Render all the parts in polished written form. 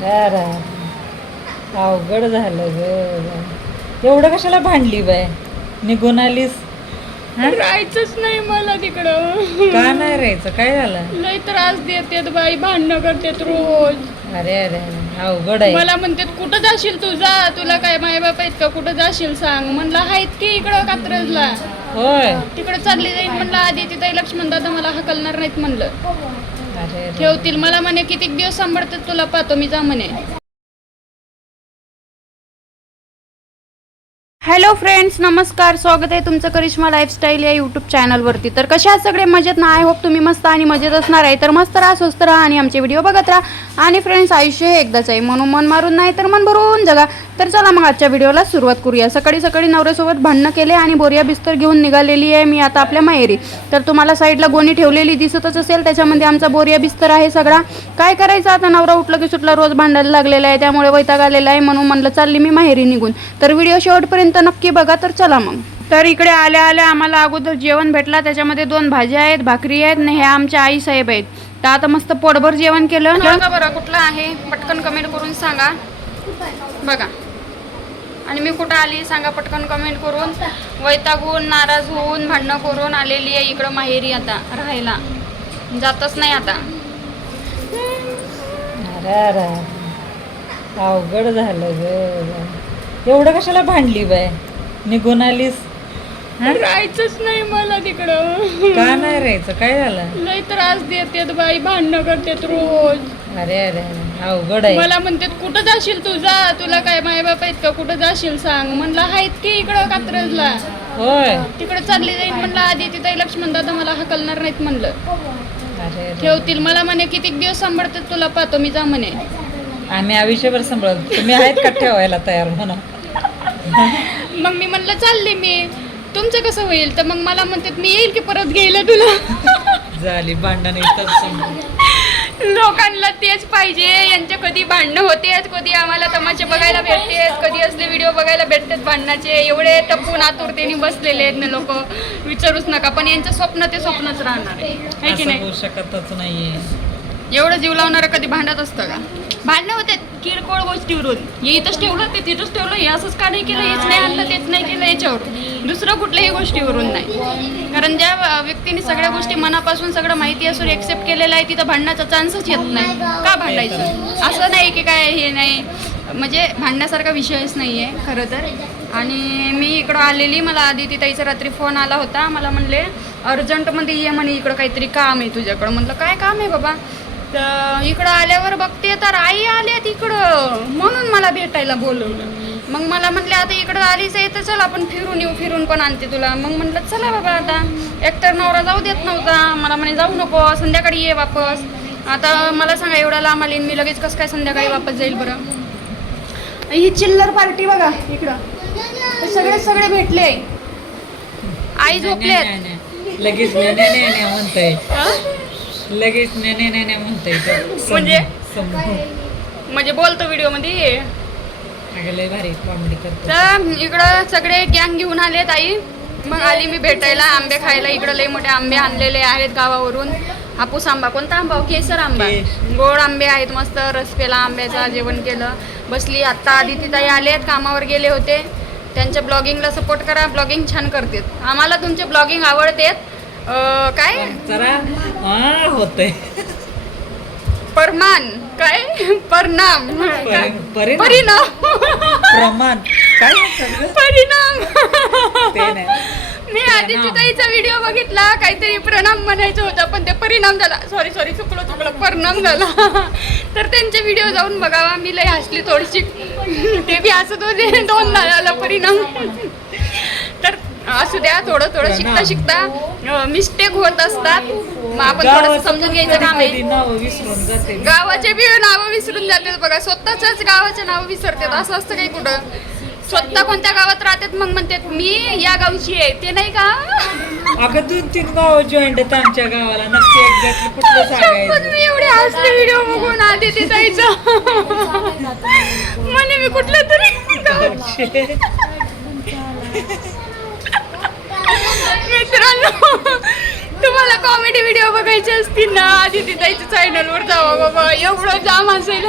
अरे अरे अवघड झालं ग. एवढं कशाला भांडली बाय? निघून आलीस? राहायचंच नाही मला तिकडं. का नाही राहायचं? काय झालं? लय त्रास देतात बाई, भांडणं करतात रोज. अरे अरे अवघड आहे. मला म्हणतात कुठं जाशील तू? जा, तुला काय माय बाप आहेत का? कुठं जाशील सांग. म्हणलं आहेत की इकडं कात्रजला. होय. तिकडं चालली जाईन म्हणलं. आधी तिथे लक्ष्मण दादा मला हकलणार नाहीत म्हणलं. अरे अरे. ठेवतील मला म्हणे, कितीक दिवस सांभाळतात तुला पाहतो मी, जा म्हणे. हॅलो फ्रेंड्स, नमस्कार. स्वागत आहे तुमचं करिश्मा लाईफस्टाईल या यूट्यूब चॅनलवरती. तर कशा सगळे मजेत ना? आय होप तुम्ही मस्त आणि मजेत असणार आहे. तर मस्त राहा, स्वस्त राहा आणि आमचे व्हिडिओ बघत राहा. आणि फ्रेंड्स, आयुष्य हे एकदाच आहे, म्हणून मन मारून नाही तर मन भरून जगा. तर चला मग आजच्या व्हिडिओला सुरुवात करूया. सकाळी सकाळी नवऱ्यासोबत भांडणं केले आणि बोरिया बिस्तर घेऊन निघालेली आहे मी आता आपल्या माहेरी. तर तुम्हाला साईडला गोणी ठेवलेली दिसतच असेल, त्याच्यामध्ये आमचा बोरिया बिस्तर आहे सगळा. काय करायचं आता, नवरा उठलं की सुटला रोज भांडायला लागलेला आहे, त्यामुळे वैताग आलेला आहे. म्हणून म्हणलं चालली मी माहेरी निघून. तर व्हिडिओ शेवटपर्यंत नक्की बघा. तर चला मग. तर इकडे आल्या आल्या आम्हाला अगोदर जेवण भेटला. त्याच्यामध्ये 2 भाज्या आहेत, भाकरी आहेत आणि ह्या आमच्या आई साहेब आहेत. तर आता मस्त पोटभर जेवण केलं. बरं कुठलं आहे पटकन कमेंट करून सांगा बघा. आणि मी कुठं आली सांगा पटकन कमेंट करून. वैतागून, नाराज होऊन, भांडणं करून आलेली आहे इकडं माहेरी आता राहायला. जातच नाही आता. अरे अरे अवघड झालं ग. एवढं कशाला भांडली बाय? निघून आलीस? राहायचंच नाही मला तिकडं. का नाही राहायचं? काय झालं? लय त्रास देतात बाई, भांडणं करतात रोज. अरे अरे अवघड आहे. मला म्हणतात कुठं जाशील तू? जा, तुला काय माय बाप आहेत का? कुठं जाशील सांग. म्हणलं आहेत की इकडं कात्रजला. होय. तिकडे चालली जाईन म्हणलं. आधी तिथे लक्ष्मण दादा मला हकलणार नाहीत म्हणलं. अरे अरे. ठेवतील मला म्हणे, कितीक दिवस सांभाळतात तुला पाहतो मी, जा म्हणे. आम्ही आयुष्यभर सांभाळतो. तुम्ही आहेत का ठेवायला तयार म्हणा? मग मी म्हणलं चालली मी. तुमचं कसं होईल? तर मग मला म्हणतात मी येईल की परत घ्यायला तुला. झाली भांडण इथं. लोकांना तेच पाहिजे. यांच्या कधी भांडणं होतेच, कधी आम्हाला तमाशे बघायला भेटतेच, कधी असले व्हिडिओ बघायला भेटतात भांडणाचे. एवढे टपून आतुरतेने बसलेले आहेत ना लोक, विचारूच नका. पण यांचं स्वप्न ते स्वप्नच राहणार आहे की नाही? होऊ शकतच नाहीये. एवढं जीव लावणारं कधी भांडत असतं का? भांडणं होते किरकोळ गोष्टीवरून. हे इथंच ठेवलं, ते तिथंच ठेवलं, हे असंच का नाही केलं, हेच नाही आणलं, तेच नाही केलं, याच्यावर. दुसरं कुठल्याही गोष्टीवरून नाही. कारण ज्या व्यक्तीने सगळ्या गोष्टी मनापासून सगळं माहिती असून एक्सेप्ट केलेलं आहे, तिथं भांडण्याचा चान्सच येत नाही. का भांडायचं? असं नाही की काय हे नाही, म्हणजे भांडण्यासारखा विषयच नाही आहे खरं तर. आणि मी इकडं आलेली, मला आदिती ताईचा रात्री फोन आला होता. मला म्हणले अर्जंटमध्ये ये म्हणे, इकडं काहीतरी काम आहे तुझ्याकडं. म्हटलं काय काम आहे बाबा? तर इकडं आल्यावर बघते तर आई आल्या तिकडं, म्हणून मला भेटायला बोलवलं. मग मला म्हटलं आता इकडं आलीच आहे तर चल आपण फिरून येऊ, फिरून पण आणते तुला. मग म्हटलं चला बाबा. आता एकतर नवरा जाऊ देत नव्हता. मला म्हणे जाऊ नको, संध्याकाळी ये वापस. आता मला सांगा एवढा लांब आली, मी लगेच कसं काय संध्याकाळी वापस जाईल बरं? ही चिल्लर पार्टी बघा इकडं, सगळे भेटले. आई झोपलेत. लगेच नाही म्हणताय, लगेच नाही म्हणताय. म्हणजे बोलतो व्हिडिओ मध्ये. लय भारी कॉमेडी करतो. तर इकडं सगळे गँग घेऊन आलेत आई. मग आली मी भेटायला, आंबे खायला. इकडं लय मोठे आंबे आणलेले आहेत गावावरून. हापूस आंबा, कोणता आंबा? केसर आंबा. गोड आंबे आहेत मस्त. रस केला आंब्याचा, जेवण केलं, बसली. आत्ता आदिती ताई आलेत, कामावर गेले होते. त्यांच्या ब्लॉगिंगला सपोर्ट करा, ब्लॉगिंग छान करतात. आम्हाला तुमचे ब्लॉगिंग आवडतेत. काय जरा होतंय परमान, काय परिणाम, परिणाम, प्रमाण, काय परिणाम. ते नाही. मी आदिती ताईचा व्हिडिओ बघितला, काहीतरी प्रणाम म्हणायचं होतं पण ते परिणाम झाला. सॉरी चुकलं, परिणाम झाला. तर त्यांचे व्हिडिओ जाऊन बघावा. मी लय हसली थोडीशी, ते बी हसत होते. 2 झाला परिणाम. तर असू द्या, थोडं शिकता मिस्टेक होत असतात. मग आपण थोडं समजून घ्यायचं काम आहे. गावाचे बी नावं विसरून जातात बघा, स्वतःच्याच गावाचे नाव विसरतात. असं असतं काही कुठं? स्वतः कोणत्या गावात राहतात मग म्हणतात मी या गावची आहे, ते नाही का? अगं 2-3 गाव जॉईंट आहेत आमच्या गावाला. नक्की एक्झॅक्टली कुठलं सांगायचं? मी एवढे हसले व्हिडिओ बघून आदिती ताईचा. म्हणे मी कुठल्या तरी गावची. मित्रांनो तुम्हाला कॉमेडी व्हिडिओ बघायचे असतील ना आदिती ताईच्या चॅनलवर जावा बाबा, एवढं जाम असेल.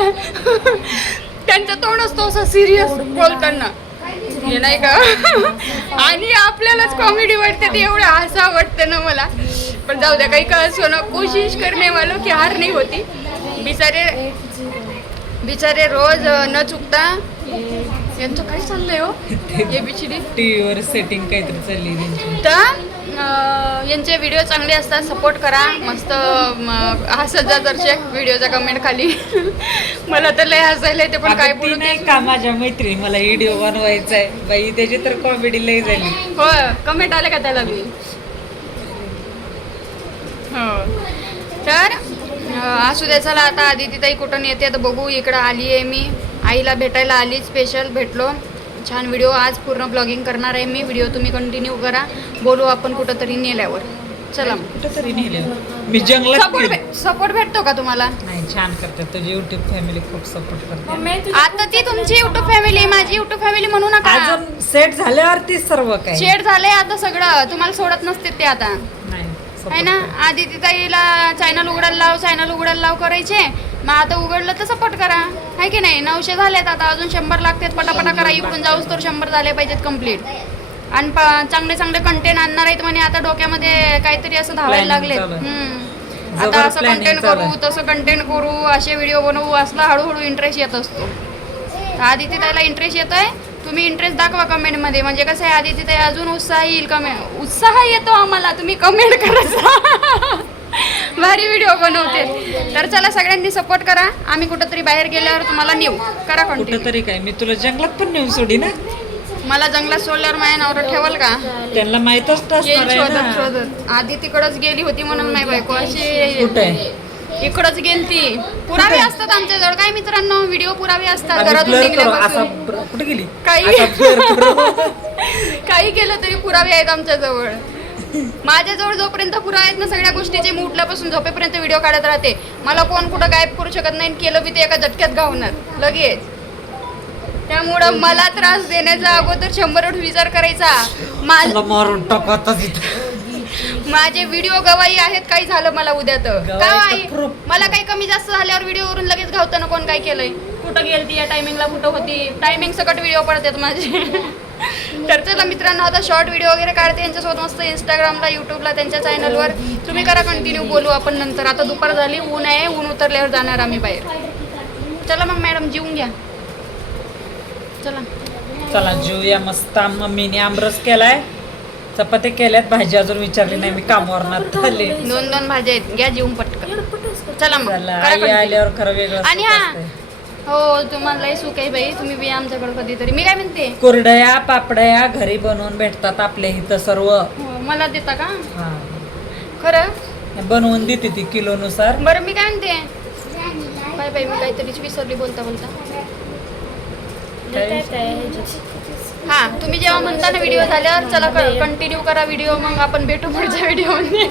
त्यांचं तोंडच तो असं सिरियस बोलताना हे नाही का. आणि आपल्यालाच कॉमेडी वाटते, ते एवढं हसा वाटतं ना मला. पण जाऊ द्या, काही का असो ना, कोशिश करणे वालों की हार नाही होती. बिचारे रोज न चुकता. यांचं काय चाललंय हो हे बिचारी. टीव्हीवर सेटिंग काहीतरी चालली त्यांची. तर यांचे व्हिडिओ चांगले असतात, सपोर्ट करा. मस्त हसत जा दर्शक व्हिडिओचा कमेंट खाली. मला तर लय हसायला येते, पण काय बोलू नाही का माझ्या मैत्रिणी मला व्हिडिओ बनवायचा आहे बाई, त्याची तर कॉमेडी लय झाली. हो, कमेंट आले का त्याला मी. हो तर असू द्या. चला आता आदिती ताई कुठून येते आता बघू. इकडं आली आहे मी, आईला भेटायला आली, स्पेशल भेटलो. छान व्हिडिओ आज पूर्ण ब्लॉगिंग करणार आहे मी. व्हिडिओ तुम्ही कंटिन्यू करा, बोलू आपण कुठंतरी नेल्यावर. चला कुठंतरी नेलं मी जंगलात. सपोर्ट भेटतो का तुम्हाला? नाही, छान करतात तुझी युट्यूब फॅमिली, खूप सपोर्ट करते. आता ती तुमची युट्यूब फॅमिली, माझी युट्यूब फॅमिली म्हणू नका. अजून सेट झाल्यावरती सर्व काय शेअर झालंय आता सगळं, तुम्हाला सोडत नसते ते आता नाही आहे ना. आदिती ताईला चॅनल उघडायला लाव करायचे. मग आता उघडलं तर सपोर्ट करा, आहे की नाही. 900 झालेत, आता अजून 100 लागतात. पटापटा करा, इकडून जाऊच तर 100 झाले पाहिजेत कम्प्लीट. आणि चांगले चांगले कंटेंट आणणार आहेत म्हणे. आता डोक्यामध्ये काहीतरी असं धावायला लागलेत. आता असं कंटेंट करू, तसं कंटेंट करू, असे व्हिडिओ बनवू, असला हळूहळू इंटरेस्ट येत असतो. आदिती ताईला इंटरेस्ट येत आहे, तुम्ही इंटरेस्ट दाखवा कमेंटमध्ये. म्हणजे कसं आहे, आदिती ताई अजून उत्साह येईल. उत्साह येतो आम्हाला, तुम्ही कमेंट करायचा. भारी व्हिडिओ बनवते. तर चला सगळ्यांनी सपोर्ट करा. आम्ही कुठंतरी बाहेर गेल्यावर तुम्हाला नेऊ. करा कंटिन्यू. कुठंतरी काय, मी तुला जंगलात पण नेऊन सोडी ना. मला जंगलात सोडल्यावर माझ्या नवरा ठेवल का? त्यांना माहितच शोधत आधी तिकडच गेली होती म्हणून नाही बायको अशी कुठे इकडच गेलती. पुरावे असतात आमच्याजवळ. काय मित्रांनो, व्हिडिओ पुरावे असतात. घरातून निघल्यापासून कुठे गेली काही केलं तरी पुरावे आहेत आमच्याजवळ. माझ्याजवळ जोपर्यंत पुरावे आहेत ना सगळ्या गोष्टीचे, मी उठल्यापासून झोपेपर्यंत व्हिडिओ काढत राहते. मला कोण कुठं गायब करू शकत नाही. केलं बी ते एका झटक्यात गावणार लगेच. त्यामुळं मला त्रास देण्याचा अगोदर 100 विचार करायचा. मारून टाकतच. माझे व्हिडिओ गवाही आहेत. काही झालं मला उद्या तर काय, मला काही कमी जास्त झाल्यावर व्हिडिओवरून लगेच घावताना कोण काय केलंय, कुठं गेलती, या टायमिंगला कुठं होती, टायमिंग सकट व्हिडिओ पडतात माझे. तर चला मित्रांनो, आता शॉर्ट व्हिडिओ वगैरे काढते यांच्यासोबत मस्त इंस्टाग्रामला, युट्यूबला, त्यांच्या चॅनलवर. तुम्ही करा कंटिन्यू, बोलू आपण नंतर. आता दुपार झाली, ऊन आहे, ऊन उतरल्यावर जाणार आम्ही बाहेर. चला मग मॅडम जेवून घ्या. चला जेवूया मस्त. मम्मीने आमरस केलाय, चपात्या केल्यात, भाजी अजून विचारली नाही मी, कामावर आले. 2 भाज्या आहेत, घ्या जेवून पटकन. चला मग आल्यावर खरं वेगळं. आणि हा हो, तुम्हाला सुख आहे बाई, तुम्ही बी आमच्याकडे कधीतरी. मी काय म्हणते, कुरडया पापड्या घरी बनवून भेटतात आपल्या इथं सर्व. मला देता का? खरं बनवून देते ती किलोनुसार. बरं मी काय म्हणते, बाय बाय, मी काहीतरीच विसरली बोलता बोलता. हा, तुम्ही जेव्हा म्हणता ना व्हिडिओ झाल्यावर चला कंटिन्यू करा व्हिडिओ, मग आपण भेटू पुढच्या व्हिडिओमध्ये.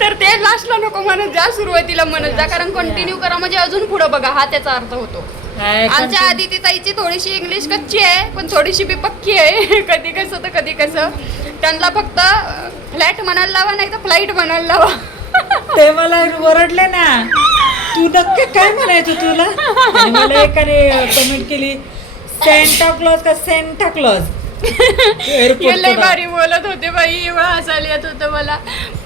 तर ते लास्टला नको म्हणत जा, सुरुवातीला म्हणत जा, कारण कंटिन्यू करा म्हणजे अजून पुढे बघा, हा त्याचा अर्थ होतो. आमच्या आदिती ताईची थोडीशी इंग्लिश कच्ची आहे, पण थोडीशी बी पक्की आहे. कधी कसं तर कधी कसं. त्यांना फक्त फ्लॅट म्हणायला लावा, नाही तर फ्लाईट म्हणायला लावा. ते मला ओरडले ना, तू नक्की काय म्हणायचं तुला. आणि मला एकाने कमेंट केली, सेंटा क्लॉज का सेंटा क्लॉज. लय भारी बोलत होते बाई, एवढं हसायला येत होतं मला.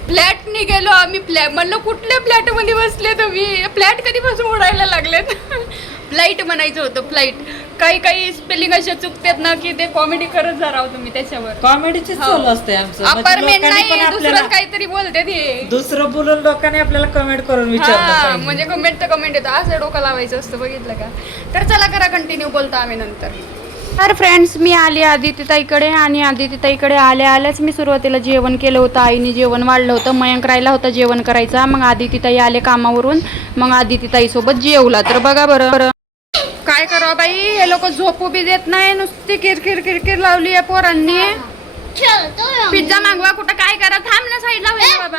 फ्लॅटनी गेलो आम्ही. म्हणलं कुठल्या फ्लॅट मध्ये बसले तुम्ही, फ्लॅट कधीपासून उडायला लागलेत. फ्लाईट म्हणायचं होतं, फ्लाईट. काही स्पेलिंग अशा चुकतात ना की ते कॉमेडी करत जा राव तुम्ही त्याच्यावर. कॉमेडीच चालू असते आमचं. अपार्टमेंट नाही, दुसरं काहीतरी बोलते ते. दुसरं बोलून लोकांनी आपल्याला कमेंट करून विचारलं, म्हणजे कमेंट तर कमेंट येतं, असं डोकं लावायचं असतं, बघितलं का. तर चला करा कंटिन्यू, बोलतो आम्ही नंतर. तर फ्रेंड्स, मी आली आदिती ताईकडे, आणि आदिती ताईकडे आल्याच मी सुरुवातीला जेवण केलं होतं. आईने जेवण वाढलं होतं, मयंक राहिला होता जेवण करायचा. मग आदिती ताई आले कामावरून, मग आदिती ताई सोबत जेवला. तर बघा बरं काय करा बाई, हे लोक झोपू बी देत नाही, नुसती किरकिर किरकिर लावली आहे पोरांनी. पिझ्झा मागवा, कुठं काय करा, थांब ना साईडला होईल बाबा.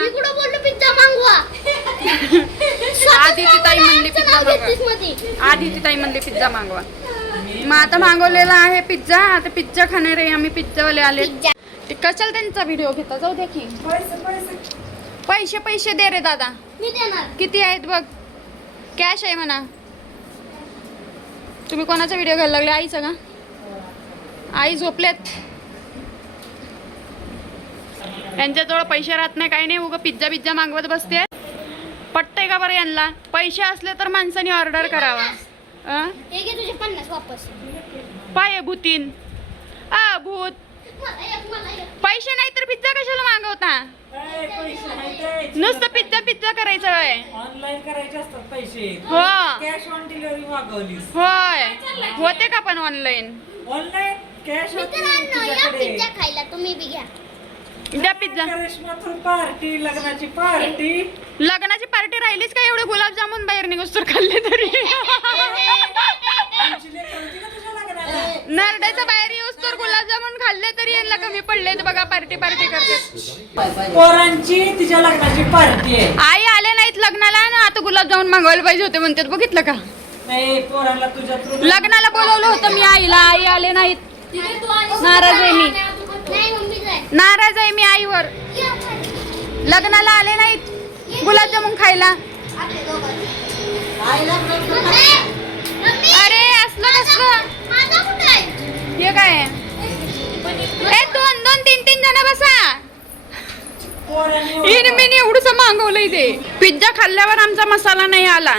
पिझ्झा मागवा. आदिती ताई म्हणली पिझ्झा मागवा, आदिती ताई म्हणली पिझ्झा मागवा. मग आता मागवलेला आहे पिझ्झा. आता पिझ्झा खाणार आहे आम्ही, पिझ्झावाले आले. ते कशाला त्यांचा व्हिडिओ घेता, जाऊ द्या की. पैसे पैसे दे रे दादा. मी देणार. किती आहेत बघ. कॅश आहे म्हणा. तुम्ही कोणाचा व्हिडिओ घ्यायला लागले? आईचा का? आई झोपलेत. यांच्याजवळ पैसे राहत नाही, काही नाही. उगा पिझ्झा बिझ्झा मागवत बसते. पटतंय का बरं यांना? पैसे असले तर माणसाने ऑर्डर करावा. हे घे तुझे 50 वापस. पाय भूतीन भूत. पैसे नाही तर पिझ्झा कशाला मागवता? नुसतं पिझ्झा पिझ्झा करायचं आहे. ऑनलाईन करायचे असतात पैसे. हो. कॅश ऑन डिलिव्हरी मागवलीस. होय. होते का पण ऑनलाईन? ऑनलाईन कॅश मी तर आणलं या पिझ्झा खायला. तुम्ही बी घ्या. द्या पिझ्झा. करिश्मा थ्रू पार्टी, लग्नाची पार्टी. लग्नाची पार्टी राहिलीच का? एवढे गुलाबजामुन बाहेर निघूस तर खाल्ले तरी. आमची लेकरं होती का तुझ्या लग्नाला? नरड्याच्या बाहेर येऊस तर गुलाबजामुन खाल्ले तरी यांना कमी पडले. बघा पार्टी पार्टी करते. पोरांची तिच्या लग्नाची पार्टी आहे. आई आले नाहीत लग्नाला ना, आता गुलाबजामुन मागवायला पाहिजे होते म्हणतात. बघितलं का? नाही, पोरांना तुझ्या थ्रू लग्नाला बोलवलं होतं मी आईला. आई आले नाहीत. नाराज आहे मी. नाही मम्मी जाय. नाराज आहे मी आईवर. लग्नाला आले नाहीत गुलाबजामुन खायला. अरे असलं कसलं? माझा कुठे आहे? हे काय आहे? ए 2-2, 3-3 जण बसा. पोरांनी हिने मी एवढंच मागवलंय ते. पिझ्झा खाल्ल्यावर आमचा मसाला नाही आला.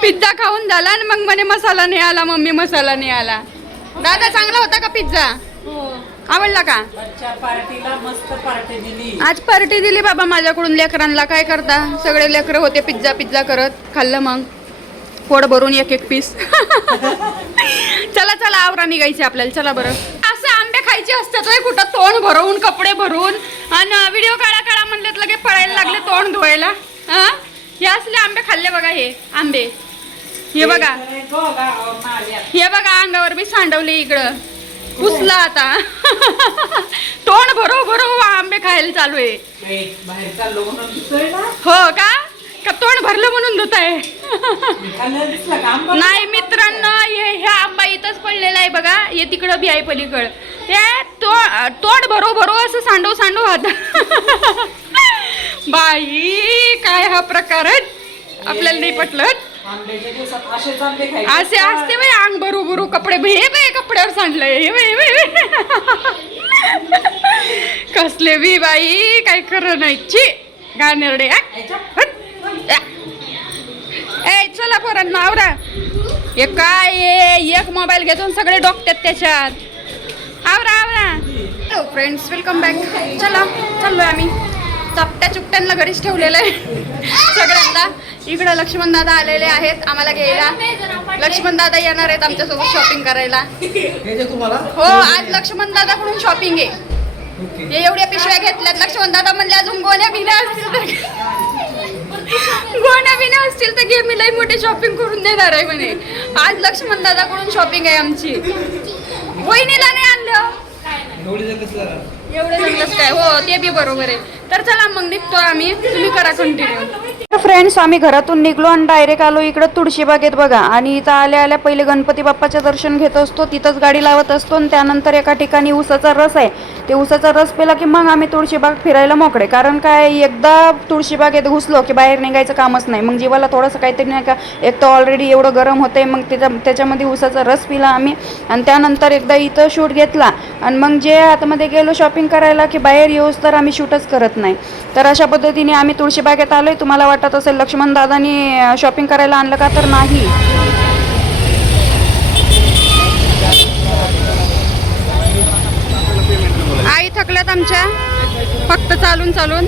पिझ्झा खाऊन झाला आणि मग म्हणे मसाला नाही आला. मम्मी मसाला नाही आला. दादा चांगला होता का पिझ्झा? आवडला का? आजच्या पार्टीला मस्त पार्टी दिली. आज पार्टी दिली बाबा माझ्याकडून लेकरांना. काय करता, सगळे लेकरं होते पिझ्झा पिझ्झा करत. खाल्लं मग पोट भरून एक पीस. चला चला आवरा निघायचे आपल्याला. चला बरं. असं आंबे खायचे असतात होय कुठं? तोंड भरवून कपडे भरून आणि व्हिडिओ काढा म्हणलेत लगे पळायला लागले तोंड धुवायला. हे असले आंबे खाल्ले बघा. हे आंबे हे बघा. हे बघा अंगावर मी सांडवले. इकडं पुसला आता. तोंड भरो भरो आंबे खायला चालू आहे. बाहेर चाललो म्हणून दिसतोय ना? हो का? का तोंड भरलं म्हणून धुत आहे? खाल्लं दिसला का आंबा? नाही मित्रांनो, हे आंबा इथंच पडलेला आहे बघा. हे तिकडं बी आहे पलीकड. हे तोंड भरो भरो असं सांडव सांडव हात. बाई काय हा प्रकार आहे? आपल्याला नाही पटलं. आंब्याच्या दिवसात असेच आंबे खायचे. असे असते बाई अंग भरू भरू कपडे. हे बाई कपड्यावर सांडलंय. हे बाई कसले बी बाई काय खरं नाही. ची गाणेरडे. ए चला पोरांना आवरा. हे काय एक मोबाईल घेतो सगळे डोकतात त्याच्यात. आवरा आवरा. Hello friends, welcome back. चला चाललोय आम्ही. चपट्या चुपट्यांना घरीच ठेवलेलं आहे सगळ्यांना. इकडं लक्ष्मण दादा आलेले आहेत आम्हाला घ्यायला. लक्ष्मण दादा येणार आहेत आमच्यासोबत शॉपिंग करायला. हो आज लक्ष्मण दादाकडून शॉपिंग आहे. हे एवढ्या पिशव्या घेतल्यात. लक्ष्मण दादा म्हणले अजून गोण्या बिण्या असतील तर घे. मी लई मोठी शॉपिंग करून देणार आहे म्हणे. आज लक्ष्मण दादाकडून शॉपिंग आहे आमची. वहिनीला नाही आणलं. एवढं जमलंच काय? हो ते बी बरोबर आहे. तर चला मग निघतो आम्ही. तुम्ही करा कंटिन्यू. फ्रेंड्स आम्ही घरातून निघलो आणि डायरेक्ट आलो इकडं तुळशीबागेत बघा. आणि इथं आल्या आल्या पहिले गणपती बाप्पाचं दर्शन घेत असतो. तिथंच गाडी लावत असतो. आणि त्यानंतर एका ठिकाणी ऊसाचा रस आहे. ते ऊसाचा रस पिला की मग आम्ही तुळशीबाग फिरायला मोकळे. कारण काय एकदा तुळशीबागेत घुसलो की बाहेर निघायचं कामच नाही. मग जीवाला थोडंसं काहीतरी नाही का. एक तर ऑलरेडी एवढं गरम होतंय. मग त्याच्यामध्ये ऊसाचा रस पिला आम्ही. आणि त्यानंतर एकदा इथं शूट घेतला. आणि मग जे आतमध्ये गेलो शॉपिंग करायला की बाहेर येऊस तर आम्ही शूटच करत नाही. तर अशा पद्धतीने आम्ही तुळशीबागेत आलोय. तुम्हाला वाटत असेल लक्ष्मण दादानी शॉपिंग करायला आणलं का, तर नाही. आई थकल्यात आमच्या फक्त चालून चालून.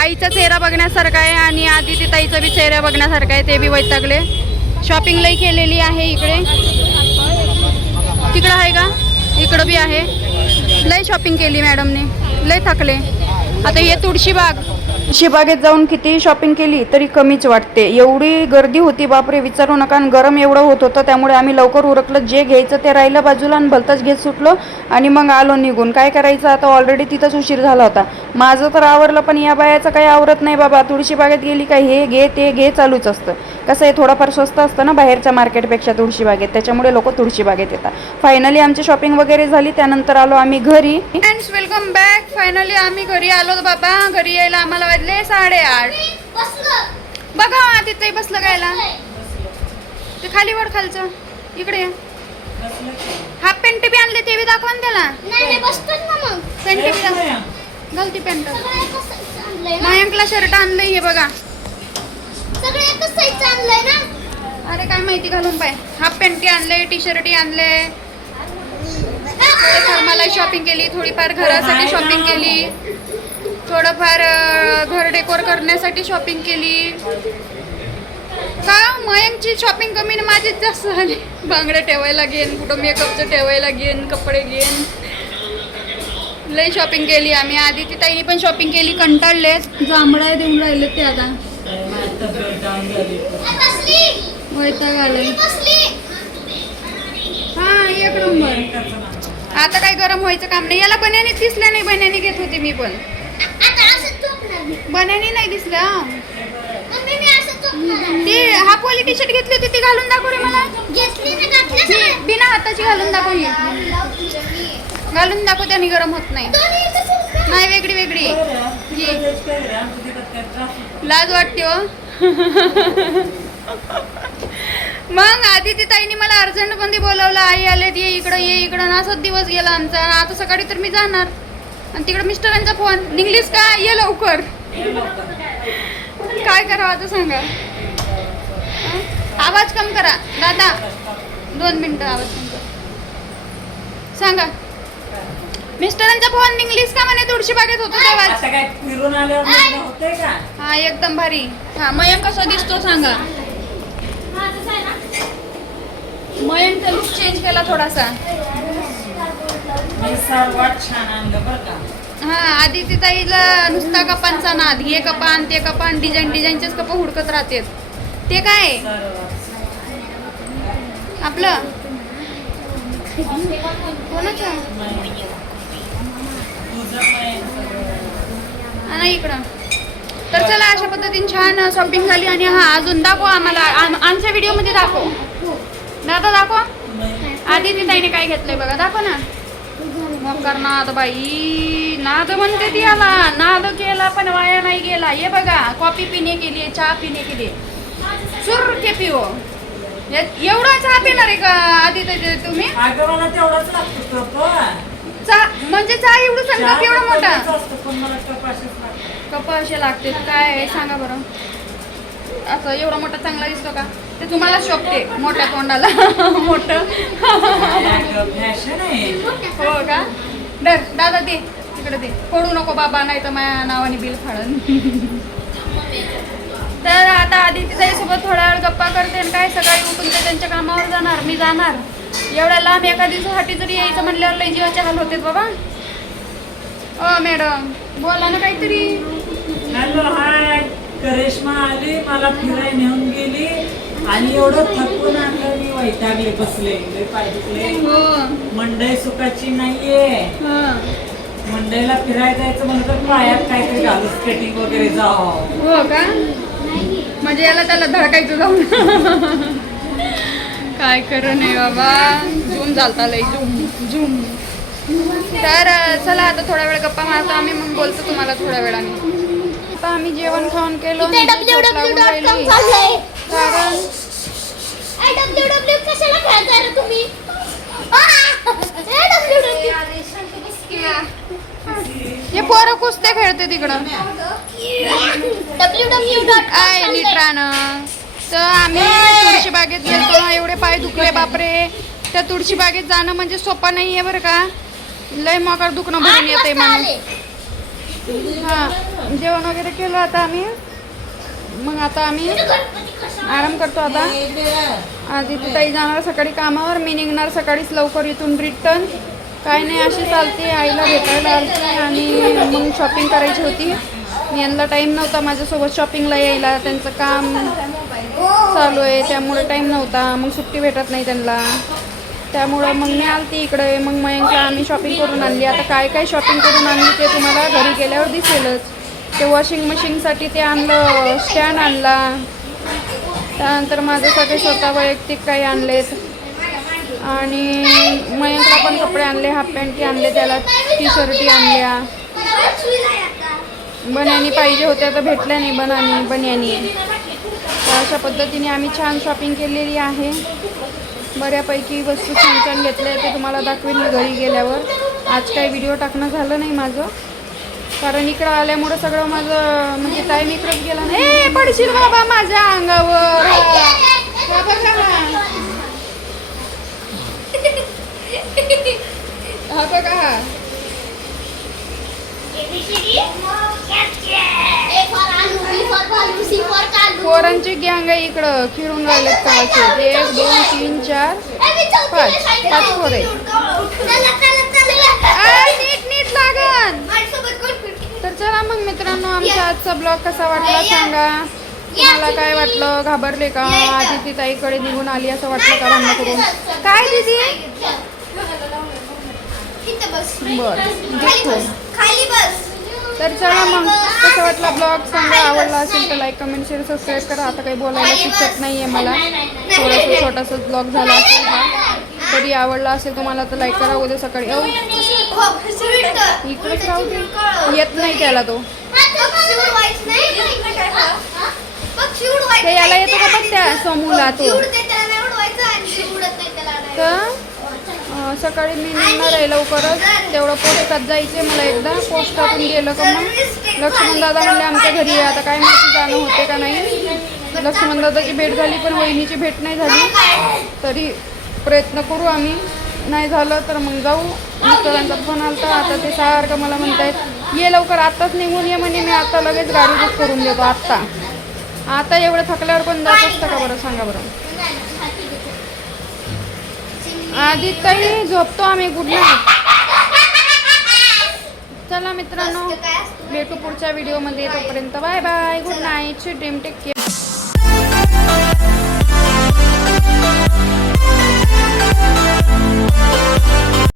आईचा चेहरा बघण्यासारखा आहे आणि आदिती ताईचा बी चेहरा बघण्यासारखा आहे. ते बी वैतागले. शॉपिंग लई केलेली आहे. इकडे तिकडं आहे का? इकडं बी आहे. लई शॉपिंग केली मॅडमने. लई थकले. आता हे तुळशीबाग तुळशीबागेत जाऊन कितीही शॉपिंग केली तरी कमीच वाटते. एवढी गर्दी होती बापरे, विचारू नका. आणि गरम एवढं होत होतं त्यामुळे आम्ही लवकर उरकलं. जे घ्यायचं ते राहिलं बाजूला आणि भलतंच घेत सुटलो आणि मग आलो निघून. काय करायचं आता, ऑलरेडी तिथंच उशीर झाला होता. माझं तर आवरलं पण या बायाचं काही आवरत नाही बाबा. तुळशीबागेत गेली का हे घे ते घे चालूच असतं. कसं आहे, थोडंफार स्वस्त असतं ना बाहेरच्या मार्केटपेक्षा तुळशीबागेत, त्याच्यामुळे लोक तुळशीबागेत येतात. फायनली आमची शॉपिंग वगैरे झाली. त्यानंतर आलो आम्ही घरी. Friends, welcome back. फायनली आम्ही घरी आलो बाबा. घरी यायला आम्हाला वाजले 8:30. बसलं. बघा तिथे बसलं गायला. ते खाली वर खालचं इकडे या. हाफ पॅन्ट बी आणले ते बी दाखवा ना त्याला. नाही बसतोच ना मग. पॅन्ट बी दाखवा. घालती पॅन्ट. सगळं एकच साईजचं आणलंय ना. मयंकला शर्ट आणलंय हे बघा. सगळं एकच साईजचं आणलंय ना. अरे काय माहिती घालून पाय. हाफ पॅन्टी आणले, टी शर्टी आणले. थोडीफार मला शॉपिंग केली, थोडीफार घरासाठी शॉपिंग केली, थोडंफार घर डेकोर करण्यासाठी शॉपिंग केली. का मयंकची शॉपिंग कमी ना माझीच जास्त झाली. बांगड्या ठेवायला घेईन, कुठं मेकअपचं ठेवायला घेईन, कपडे घेईन, लई शॉपिंग केली आम्ही. आधी ती ताईने पण शॉपिंग केली. कंटाळलेत, जांभळा देऊन राहिले ते आता. बसली. वैताग आलाय. बसली. हा एक नंबर. आता काय गरम व्हायचं काम नाही. याला बन्यानीच दिसल्या नाही. बन्यानी घेत होती मी पण. आता असं झोपणार मी. बन्यानी नाही दिसल्या. मम्मी मी असं झोपणार. ती हाफ वाली टी शर्ट घेतली होती ती घालून दाखव रे मला. घेतली ना घातलं ही सगळं. बिना हाताची घालून दाखव. ही घालून दाखव, त्याने गरम होत नाही. दोन्ही एकच आहेत का? नाही वेगळी वेगळी. लाज वाटते हो. मग आधी ती ताईने मला अर्जंट मध्ये बोलवलं. आई आले ये इकडं ये इकडं. असाच दिवस गेला आमचा. आता सकाळी तर मी जाणार आणि तिकडे मिस्टरांचा फोन. निघलीस का, ये लवकर. काय करावं आता सांगा. आवाज कम करा दादा. 2 मिनिटं आवाज कम करा. सांगा. मिस्टरांचा फोन. निघलीस का म्हणे, तुळशीबागेत होतो तेव्हा. आता काय फिरून आल्यावर लग्न होतंय का? हा एकदम भारी. हा मयंक कसा दिसतो सांगा. मयंकचा लुक चेंज केला थोडासा. मी सर्वात छान आणलं बरं का. हा आधी ती ताईला नुसता कपांचा नाद. हे कपान ते कपान, डिझाईन डिझाईनचेच कप हुडकत राहते. ते काय आपलं कोणाचं नाही इकडं. तर चला अशा पद्धतीने छान शॉपिंग झाली. आणि हा अजून दाखव आम्हाला. आमच्या व्हिडिओमध्ये दाखव दादा. दाखव आधी ती ताईने काय घेतलंय बघा. दाखव ना. मकर नाद बाई. नाद म्हणते ती आला. नाद केला पण वाया नाही गेला. हे बघा, कॉफी पिणे के लिए, चहा पिणे के लिए सुर के पिओ. एवढा चहा पिणार आहे का आधी तुम्ही? अगं मला तेवढाच लागतो कप. चहा म्हणजे चहा एवढं सांगा की एवढा मोठा पण मला कप असेच लागतात. कप असे लागते. काय आहे सांगा बरं. असं एवढा मोठा चांगला दिसतो का? ते तुम्हाला शोभते मोठ्या तोंडाला. मोठं फॅशन आहे. हो का? डर दादा दे तिकडे दे. फोडू नको बाबा, नाही तर माझ्या नावाने बिल फाडन. तर आता आधी तिच्यासोबत थोड्या वेळ गप्पा करते. आणि काय सकाळी उठून ते त्यांच्या कामावर जाणार, मी जाणार. एवढ्या लांब एका दिवसासाठी जरी यायचं म्हणल्यावर लई जीवाचे हाल होते बाबा. ओ मॅडम बोला ना काहीतरी. Hello hi. करिश्मा आली, मला फिराय नेऊन गेली आणि एवढं थकून आणलं मी, वैतागले बसले. पाय दुखले. हो मंडई सुखाची नाहीये. मंडईला फिरायला जायचं म्हणलं तर पायात काहीतरी घालू, स्केटिंग वगैरे जावं. हो का? म्हणजे याला त्याला धडकायचं जाऊन. काय खरं नाही बाबा. झूम झालता लई झूम झूम. तर चला आता थोडा वेळ गप्पा मारतो आम्ही, मग बोलतो तुम्हाला थोड्या वेळाने. आता आम्ही जेवण खाऊन केलं. www.com चाललंय. कारण www कशाला खेळताय रे तुम्ही? हे पोरं कुस्त्या खेळते तिकडं. आय लिट्रानं. तर आम्ही तुळशीबागेत गेलतो ना, एवढे पाय दुखले बापरे. त्या तुळशीबागेत जाणं म्हणजे सोपं नाही आहे बरं का. लय मकर दुखणं भरून येते म्हणून. हां जेवण वगैरे केलं आता आम्ही. मग आता आम्ही आराम करतो. आता आधी ताई जाणार सकाळी कामावर, मी निघणार सकाळीच लवकर इथून रिटर्न. काय नाही अशी चालते. आईला भेटायला आलते आणि मग शॉपिंग करायची होती. यांना टाईम नव्हता माझ्यासोबत शॉपिंगला यायला, त्यांचं काम चालू आहे त्यामुळे टाईम नव्हता, मग सुट्टी भेटत नाही त्यांना, त्यामुळं मग मी आलती इकडे. मग मयंकला आम्ही शॉपिंग करून आणली. आता काय काय शॉपिंग करून आणली ते तुम्हाला घरी गेल्यावर दिसेलच. ते वॉशिंग मशीनसाठी ते आणलं, स्टँड आणला, त्यानंतर माझ्यासाठी स्वतः वैयक्तिक काही आणलेत आणि मयंकला पण कपडे आणले, हाफ पॅन्टी आणले, त्याला टी शर्टी आणल्या. बन्यानी पाहिजे होत्या तर भेटल्या नाही बन्यानी. तर अशा पद्धतीने आम्ही छान शॉपिंग केलेली आहे. बऱ्यापैकी वस्तू छान छान घेतल्या ते तुम्हाला दाखवेन मी घरी गेल्यावर. आज काही व्हिडिओ टाकणं झालं नाही माझं, कारण इकडं आल्यामुळं सगळं माझं म्हणजे टाईम इकडंच गेला नाही. पडशील बाबा माझ्या अंगावर. हा बघा हा बघा हा. पोरांची गँग आहे इकडं, खेळून राहिलेत कवाचे. 1 2 3 4 5 पोर आहेत. नीट लागन. तर चला मग मित्रांनो, आमचा आजचा ब्लॉग कसा वाटला सांगा. मला काय वाटलं, घाबरले का? आधी ती ताईकडे निघून आली असं वाटलं का भांडण करून? काय दीदी? बरं तर चला मग, कसा वाटला ब्लॉग सांगा. आवडला असेल तर लाईक कमेंट शेअर सबस्क्राईब करा. आता काही बोलायला शिकत नाही आहे मला, थोडासा छोटासा ब्लॉग झाला असेल हा. तरी आवडला असेल तुम्हाला तर लाईक करा. उद्या सकाळी इकडेच राहू दे, येत नाही त्याला तो. ते याला येतो का बघ त्या समूला तो. तर सकाळी मी निघणार आहे लवकरच, तेवढं पोस्टात जायचे मला. एकदा पोस्टातून गेलं का मग लक्ष्मण दादा म्हणले आमच्या घरी. आता काय माहिती जाणं होते का नाही. लक्ष्मण दादाची भेट झाली पण वहिनीची भेट नाही झाली, तरी प्रयत्न करू आम्ही. नाही झालं तर मग जाऊ. मिस्टरांचा फोन आलता, आता ते सारखं मला म्हणतायत ये लवकर, आत्ताच निघून ये म्हणे. मी आता लगेच गाडी बुक करून देतो. आता एवढं थकल्यावर पण जात असतं का बरं सांगा बरं. आधी तरी झोपतो आम्ही. Good night. चला मित्रांनो, भेटू पुढच्या व्हिडिओमध्ये. तोपर्यंत bye bye, good night, dream, take care.